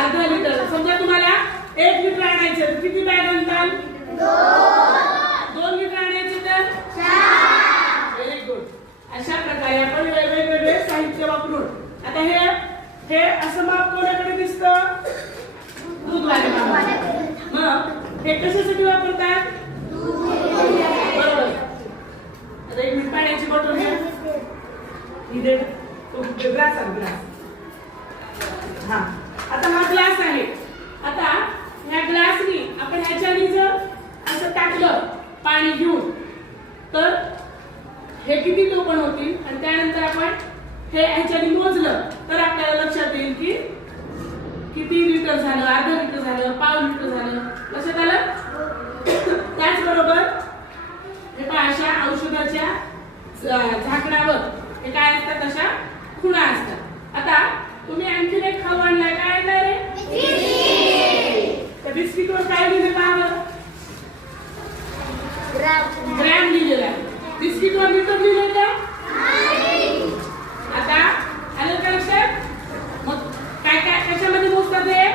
अर्धा लिटर. समजा तुम्हाला 1 लिटर आणायचं तर किती बॅग आणताल? 2 लिटर आणायचे तर 4. Very good. अशा प्रकारे आपण वेगवेगळे साहित्य वापरून आता हे असं माप कोणाकडे दिसतं? दूधवाले मामा. मग हे कशासाठी वापरतात? बरोबर. आता 1 मिनिट पाण्याची बॉटल घ्या. इथे ग्लास आहे ग्लास. हा आता हा ग्लास आहे. आता ह्या ग्लासनी आपण ह्याच्याने जर असं टाकलं पाणी घेऊन तर हे किती टोपण होतील आणि त्यानंतर आपण हे ह्याच्याने मोजलं तर आपल्याला लक्षात येईल की किती लिटर झालं, अर्धा लिटर झालं, पाव लिटर झालं. लक्षात आलं? त्याचबरोबर हे पहा अशा औषधाच्या झाकणावर हे काय असतात? अशा खुणा असतात. आता तुम्ही आणखीन एक खाऊ आणलाय. काय आणलाय रे? त्या बिस्किटवर काय लिहिलं पहा? ग्रॅम लिहिलेलं आहे. बिस्किटवर लिटर लिहिलं का? आता आलं का लक्षात? मग काय काय कशामध्ये मोजतात हे?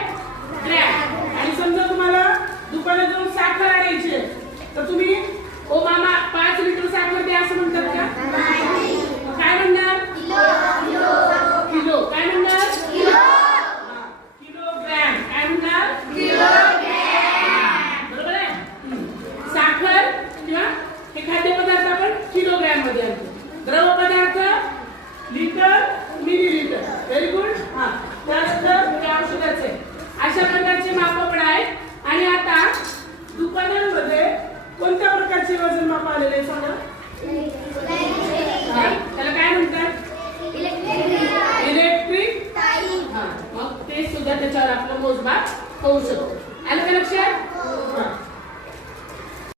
ग्रॅम. आणि समजा तुम्हाला दुकानात जाऊन साखर आणायची तर तुम्ही ओ मामा 5 लिटर साखर द्या असं म्हणतात का? काय म्हणणार? किलो. काय म्हणणार? किलोग्रॅम. काय म्हणणार? बरोबर आहे. साखर किंवा हे खाद्यपदार्थ आपण किलोग्रॅम मध्ये आणतो. द्रव पदार्थ लिटर, मिलीलिटर. Very good. हा त्यानंतर हे औषधाचे अशा प्रकारचे माप पण आहेत. आणि आता दुकानांमध्ये कोणत्या प्रकारचे वजन माप आलेले आहे सांगा? त्याला काय म्हणतात? इलेक्ट्रिक. हा मग ते सुद्धा त्याच्यावर आपलं मोजमाप होऊ शकतो.